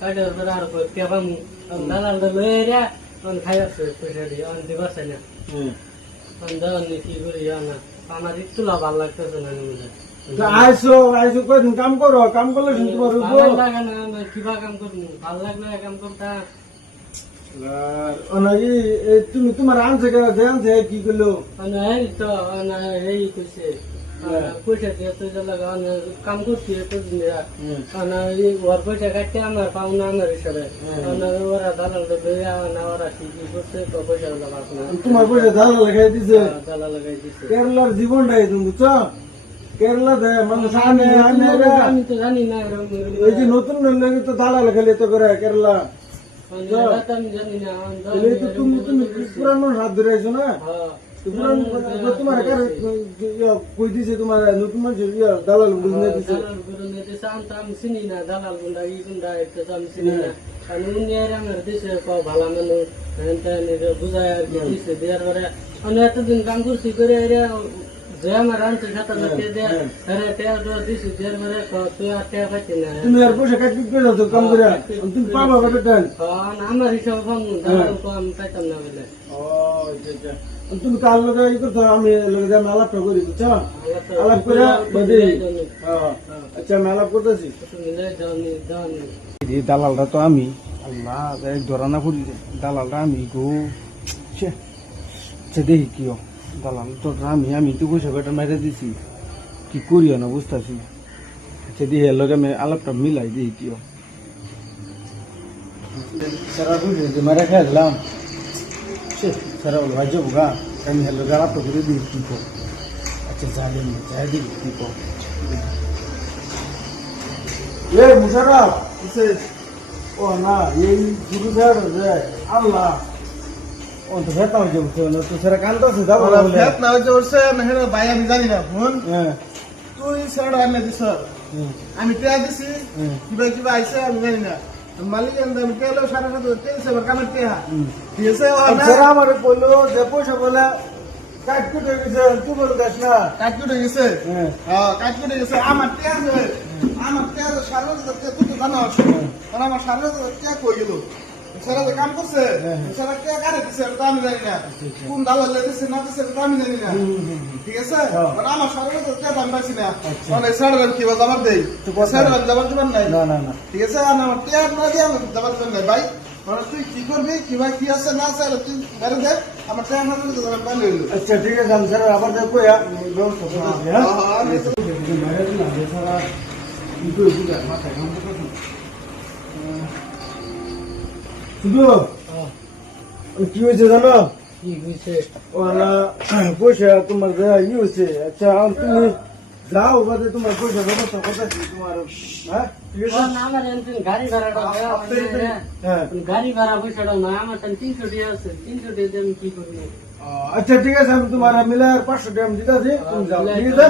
কাটে ধরে আর কেবাম দালাল লয়ে রে খাই আছে পয়সা দিয়ে দিবার চাই না দালাল কি করি না আমার একটু লাভ ভালো লাগতেছে না আইসো আইসো কদিন কাম করো, কাম করলে শুনতে পারবো। ভালো লাগে না কিবা কাম করবো, ভালো লাগলে কাম করতাম। তুমি তোমার আনছে আনছে কি করলো? এই তো এই কইছে পয়সা দিয়ে তো কাম করছি ওর পয়সা কাটতে আমার পাওনা আমার হিসাবে ওরা দালাল ওরা কি করছে তো পয়সা তোমার পয়সা দালাল লাগাই দিছে, দালাল লাগাই দিছে। কেরালার জীবনটাই তুমি বুঝছো, কেরালাতে মানুষ আমি তো জানি না এই যে নতুন লোক তো দালাল খেলে তো করে কেরালা। আমি জানি না তুমি তুমি পুরানো হাত ধরে আইছো না, তোমার কই দিছে তোমার নতুন মানুষের দালাল বুঝনে দিছে। আমি চিনি না দালাল গুন্ডা ই গুন্ডা একটা আমি চিনি না কারণ উনি আমার দিছে ভালো মানুষ বুঝায় আর কি দিছে দেওয়ার পরে আমি এতদিন কাম করছি করে যে আমার আনছে সাঁতার দিছি দেওয়ার পরে তুই আর টাকা পাচ্ছি না। তুমি আর পয়সা কাটবি করে দাও কাম করে, তুমি পাবা বেটাল আমার হিসাবে কম দালাল তো আমি পাইতাম না বলে। তুমি কার লগে ই করছো, আমি লগে আমি আলাপটা করি বুঝছো, আলাপ করে আচ্ছা আমি আলাপ করতেছি। দালালটা তো আমি আল্লাহ ধরা না করি, দালালটা আমি গো দেখি কি দালাল তো আমি তো পয়সা বেটা মেরে দিছি, কি করিও না বুঝতেছি। আচ্ছা দিই এর লগে আমি আলাপটা মিলাই দিই কি সারা বুঝে মেরে খেয়ে দিলাম সারা ভাজ্য বোগা আমি হেলো আলাপটা করে দিই কি কো। আচ্ছা জানি যাই দিই কি কো এ মুশারফ ও না এই গুরু স্যার আল্লাহ ও তো ভেতা হয়ে যাবে তো সেরা কান্ত আছে যাবো ভেত না হয়ে যাচ্ছে না হেরা ভাই আমি জানি না ফোন তুই সেরা আনে দিছ আমি টিয়া দিছি কিবা কিবা আইছে আমি জানি না মালিক আমি তেলেও সারা সাথে তেলছে আমার কামের টিয়া ঠিক আছে সেরা আমারে কইলো যে পয়সা বলে কাটকুট হয়ে গেছে, তুই বলে দেখ না কাটকুট হয়ে গেছে। কাটকুট হয়ে গেছে আমার টিয়া সারা তুই তো জানো কারণ আমার সারা টিয়া কই গেল সেরা যে কাম করছে সেরা কে কারে দিছে এটা আমি জানি না, কোন দালাল দিছে না দিছে এটা আমি জানি না ঠিক আছে। আর আমার সারা তো কে দাম পাইছি না মানে সেরা কি জবাব দেই সেরা জবাব দিবেন নাই না না না ঠিক আছে। আর আমার টিয়া না দিয়ে আমি জবাব দিবেন নাই ভাই, মানে তুই কি করবি কিবা কি আছে না আছে তুই বেরে দে আমার টিয়া না দিলে জবাব পাই লইল। আচ্ছা ঠিক আছে আমি স্যার আবার দেখো ব্যবস্থা করতেছি। হ্যাঁ আমি তো মেরে দিলাম সারা কি করে বুঝা মাথা কাম করতেছি শুধু কি হয়েছে জানো, কি হয়েছে পয়সা তোমার ই হয়েছে। আচ্ছা তুমি যাও বাদে তোমার পয়সা ব্যবস্থা করতেছি তোমার। হ্যাঁ গাড়ি ভাড়াটা গাড়ি ভাড়া পয়সাটা না আমার 300 টাকা আছে, 300 টাকা আমি কি করবো। আচ্ছা ঠিক আছে আমি তোমার মিলে 500 টাকা দিতেছি, তুমি যাও ঠিক আছে।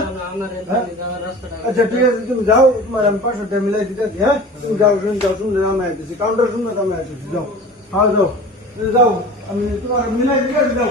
আচ্ছা ঠিক আছে তুমি যাও, তোমার আমি 500 টাকা মিলাই দিতেছি। হ্যাঁ তুমি যাও শুনলে আমি আসতেছি, কাউন্টার শুনলে আমি আসতেছি, যাও হ্যাঁ যাও আমি তোমার মিলাই দিতেছি, যাও।